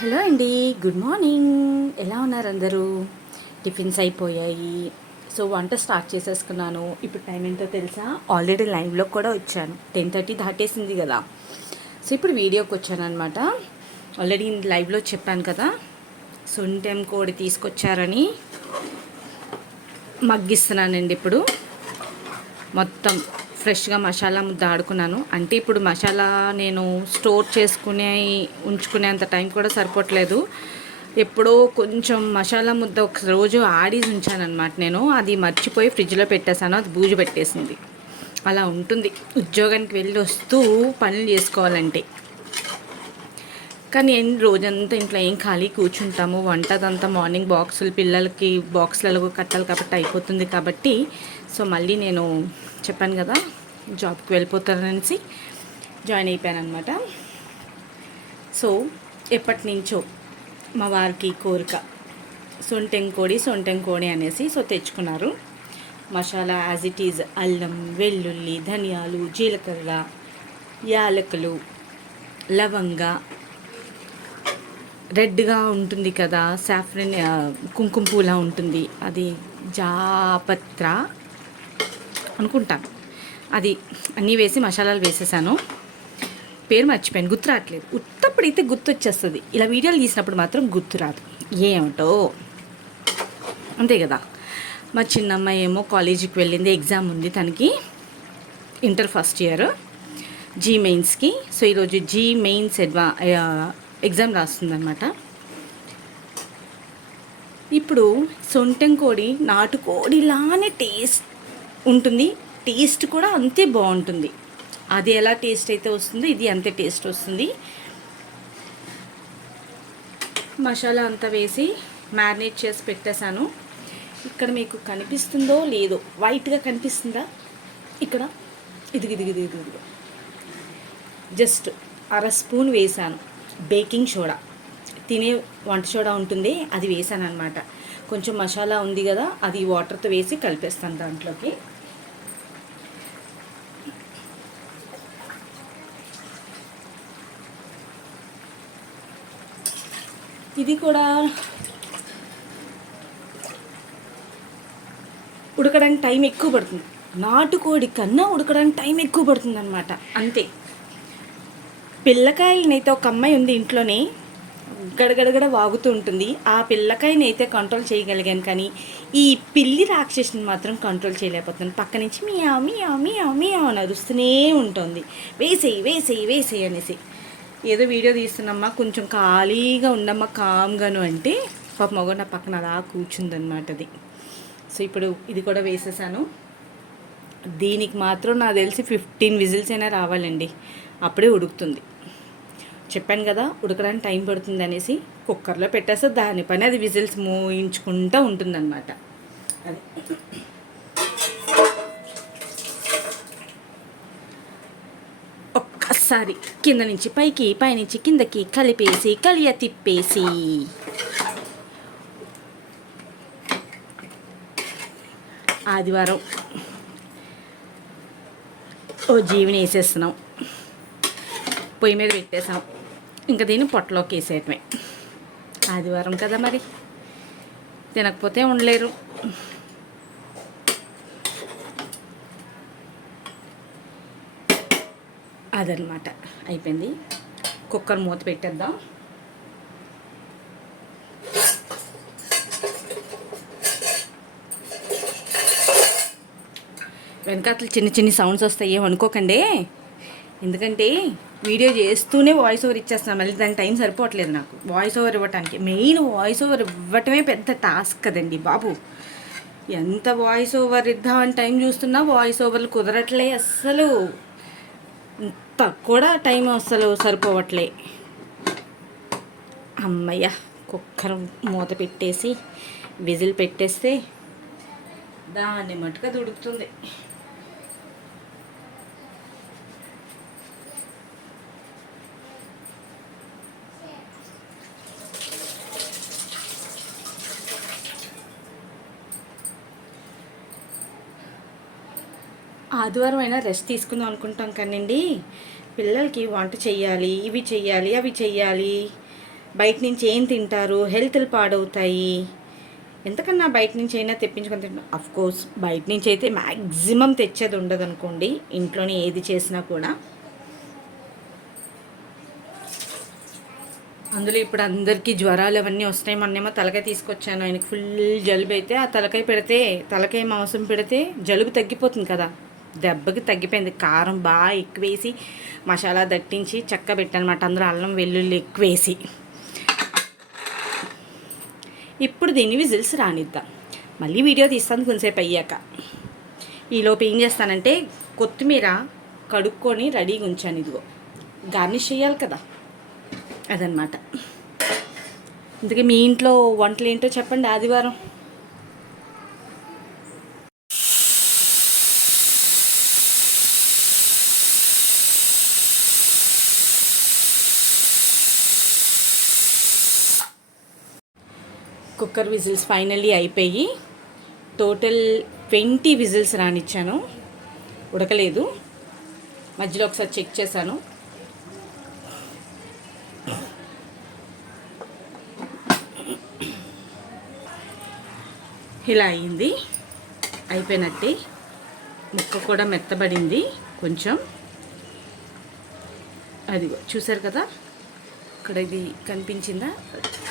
Hello అండి, good morning. ఎలా ఉన్నారు అందరూ? టిఫిన్స్ అయిపోయాయి. సో వంట స్టార్ట్ చేసేసుకున్నాను. ఇప్పుడు టైం ఎంతో తెలుసా? ఆల్రెడీ లైవ్లో కూడా వచ్చాను. 10:30 దాటేసింది కదా. సో ఇప్పుడు వీడియోకి వచ్చాను అనమాట. ఆల్రెడీ లైవ్లో చెప్పాను కదా, సొంటెం కోడి తీసుకొచ్చారని మగ్గిస్తున్నానండి. ఇప్పుడు మొత్తం ఫ్రెష్గా మసాలా ముద్ద ఆడుకున్నాను. అంటే ఇప్పుడు మసాలా నేను స్టోర్ ఉంచుకునేంత టైం కూడా సరిపోవట్లేదు. ఎప్పుడో కొంచెం మసాలా ముద్ద ఒక రోజు ఆడి ఉంచానమాట. నేను అది మర్చిపోయి ఫ్రిడ్జ్లో పెట్టేశాను. అది బూజు పెట్టేసింది. అలా ఉంటుంది ఉద్యోగానికి వెళ్ళి వస్తూ పనులు చేసుకోవాలంటే. కానీ రోజంతా ఇంట్లో ఏం ఖాళీ కూర్చుంటాము. వంటదంతా మార్నింగ్ పిల్లలకి బాక్సులలో కట్టాలి కాబట్టి అయిపోతుంది కాబట్టి. సో మళ్ళీ నేను చెప్పాను కదా, జాబ్కి వెళ్ళిపోతాననేసి జాయిన్ అయిపోయాను అనమాట. సో ఎప్పటి నుంచో మా వారికి కోరిక సొంటెం కోడి అనేసి. సో తెచ్చుకున్నారు. మసాలా యాజ్ ఇట్ ఈజ్ అల్లం, వెల్లుల్లి, ధనియాలు, జీలకర్ర, యాలకులు, లవంగ, రెడ్గా ఉంటుంది కదా సాఫ్రన్, కుంకుమ పూలా ఉంటుంది, అది జాపత్ర అనుకుంటాను. అది అన్నీ వేసి మసాలాలు వేసేసాను. పేరు మర్చిపోయాను, గుర్తు రావట్లేదు. ఉత్తప్పుడైతే గుర్తు వచ్చేస్తుంది, ఇలా వీడియోలు తీసినప్పుడు మాత్రం గుర్తు రాదు. ఏమిటో అంతే కదా. మా చిన్నమ్మాయి ఏమో కాలేజీకి వెళ్ళింది. ఎగ్జామ్ ఉంది తనకి, ఇంటర్ ఫస్ట్ ఇయర్, జీ మెయిన్స్కి. సో ఈరోజు జీ మెయిన్స్ ఎగ్జామ్ రాస్తుందన్నమాట. ఇప్పుడు సొంటెం కోడి నాటుకోడిలానే టేస్ట్ ఉంటుంది, టేస్ట్ కూడా అంతే బాగుంటుంది. అది ఎలా టేస్ట్ అయితే వస్తుందో ఇది అంతే టేస్ట్ వస్తుంది. మసాలా అంతా వేసి మ్యారినేట్ చేసి పెట్టేశాను. ఇక్కడ మీకు కనిపిస్తుందో లేదో, వైట్గా కనిపిస్తుందా ఇక్కడ? ఇది జస్ట్ అర స్పూన్ వేసాను బేకింగ్ సోడా, తినే వంట సోడా ఉంటుంది, అది వేసాను అనమాట. కొంచెం మసాలా ఉంది కదా, అది వాటర్తో వేసి కలిపేస్తాను దాంట్లోకి. ఇది కూడా ఉడకడానికి టైం ఎక్కువ పడుతుంది. నాటుకోడి కన్నా ఉడకడానికి టైం ఎక్కువ పడుతుంది అనమాట, అంతే. పిల్లకాయలనైతే ఒక అమ్మాయి ఉంది ఇంట్లోనే, గడగడగడ వాగుతూ ఉంటుంది. ఆ పిల్లకాయని అయితే కంట్రోల్ చేయగలిగాను, కానీ ఈ పిల్లి రాక్షసిని మాత్రం కంట్రోల్ చేయలేకపోతున్నాను. పక్క నుంచి మియావ్ మియావ్ మియావ్ మియావ్ అని అరుస్తూనే ఉంటుంది, వేసేయి అనేసి. ఏదో వీడియో తీస్తున్నామ్మా, కొంచెం ఖాళీగా ఉండమ్మా, కామ్గాను అంటే పాప మగ నా పక్కన అలా కూర్చుందనమాట అది. సో ఇప్పుడు ఇది కూడా వేసేసాను. దీనికి మాత్రం నాకు తెలిసి 15 విజిల్స్ అయినా రావాలండి, అప్పుడే ఉడుకుతుంది. చెప్పాను కదా ఉడకడానికి టైం పడుతుంది అనేసి. కుక్కర్లో పెట్టేస్తే దాని పని అది విజిల్స్ మోయించుకుంటూ ఉంటుందన్నమాట. అది ఒక్కసారి కింద నుంచి పైకి, పైనుంచి కిందకి కలిపేసి కలియ తిప్పేసి ఆదివారం ఓ జీవిని వేసేస్తున్నాం, పొయ్యి మీద పెట్టేసాం. ఇంకా దీన్ని పొట్టలోకి వేసేయటమే. ఆదివారం కదా మరి, తినకపోతే ఉండలేరు. అదనమాట, అయిపోయింది. కుక్కర్ మూత పెట్టేద్దాం. వెనకాతలు చిన్న సౌండ్స్ వస్తాయి, ఏమనుకోకండి. ఎందుకంటే వీడియో చేస్తూనే వాయిస్ ఓవర్ ఇచ్చేస్తున్నాను, మళ్ళీ దానికి టైం సరిపోవట్లేదు నాకు వాయిస్ ఓవర్ ఇవ్వటానికి. మెయిన్ వాయిస్ ఓవర్ ఇవ్వటమే పెద్ద టాస్క్ కదండి బాబు. ఎంత వాయిస్ ఓవర్ ఇద్దామని టైం చూస్తున్నా వాయిస్ ఓవర్లు కుదరట్లే అస్సలు. ఇంత కూడా టైం అస్సలు సరిపోవట్లే. అమ్మయ్య, కుక్కర్ మూత పెట్టేసి విజిల్ పెట్టేస్తే దాన్ని మట్టుగా ఉడుకుతుంది. ఆదివారం అయినా రెస్ట్ తీసుకుందాం అనుకుంటాం కానండి, పిల్లలకి వంట చెయ్యాలి, ఇవి చెయ్యాలి, అవి చెయ్యాలి, బయట నుంచి ఏం తింటారు, హెల్త్లు పాడవుతాయి. ఎంతకన్నా బయట నుంచి అయినా తెప్పించుకొని తింటాం. అఫ్కోర్స్ బయట నుంచి అయితే మ్యాక్సిమం తెచ్చేది ఉండదు అనుకోండి, ఇంట్లోనే ఏది చేసినా కూడా. అందులో ఇప్పుడు అందరికీ జ్వరాలు అవన్నీ వస్తాయి. మొన్నేమో తలకాయ తీసుకొచ్చాను, ఆయనకు ఫుల్ జలుబు అయితే ఆ తలకాయ మాంసం పెడితే జలుబు తగ్గిపోతుంది కదా, దెబ్బకి తగ్గిపోయింది. కారం బాగా ఎక్కువేసి మసాలా దట్టించి చక్క పెట్టానమాట, అందులో అల్లం వెల్లుల్లి ఎక్కువేసి. ఇప్పుడు దీన్ని విజిల్స్ రానిద్దాం, మళ్ళీ వీడియో తీస్తాను కొంతసేపు అయ్యాక. ఈలోపు ఏం చేస్తానంటే కొత్తిమీర కడుక్కొని రెడీగా ఉంచాను, ఇదిగో గార్నిష్ చేయాలి కదా, అదనమాట. అందుకే మీ ఇంట్లో వంటలు ఏంటో చెప్పండి ఆదివారం. కుక్కర్ విజిల్స్ ఫైనల్లీ అయిపోయి టోటల్ 20 విజిల్స్ రానిచ్చాను, ఉడకలేదు. మధ్యలో ఒకసారి చెక్ చేశాను, ఇలా అయింది, అయిపోయినట్టే. ముక్క కూడా మెత్తబడింది కొంచెం, అదిగో చూసారు కదా ఇక్కడ ఇది కనిపించిందా.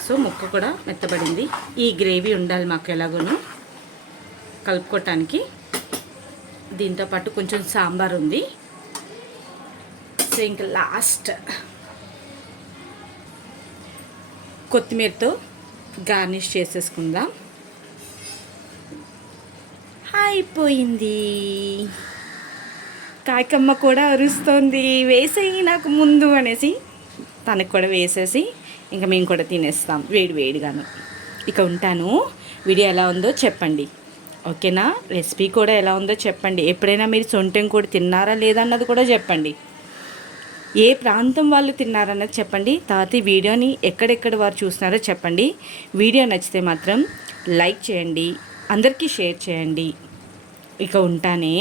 సో ముక్క కూడా మెత్తబడింది. ఈ గ్రేవీ ఉండాలి మాకు ఎలాగోనూ కలుపుకోవటానికి. దీంతోపాటు కొంచెం సాంబార్ ఉంది. సో ఇంకా లాస్ట్ కొత్తిమీరతో గార్నిష్ చేసేసుకుందాం. అయిపోయింది. కాయకమ్మ కూడా అరుస్తోంది వేసేయి నాకు ముందు అనేసి, తనకు కూడా వేసేసి ఇంకా మేము కూడా తినేస్తాం వేడిగాను. ఇక ఉంటాను. వీడియో ఎలా ఉందో చెప్పండి, ఓకేనా? రెసిపీ కూడా ఎలా ఉందో చెప్పండి. ఎప్పుడైనా మీరు సొంటెం కూడా తిన్నారా లేదా అన్నది కూడా చెప్పండి. ఏ ప్రాంతం వాళ్ళు తిన్నారన్నది చెప్పండి. తర్వాత ఈ వీడియోని ఎక్కడెక్కడ వారు చూస్తున్నారో చెప్పండి. వీడియో నచ్చితే మాత్రం లైక్ చేయండి, అందరికీ షేర్ చేయండి. ఇక ఉంటానే.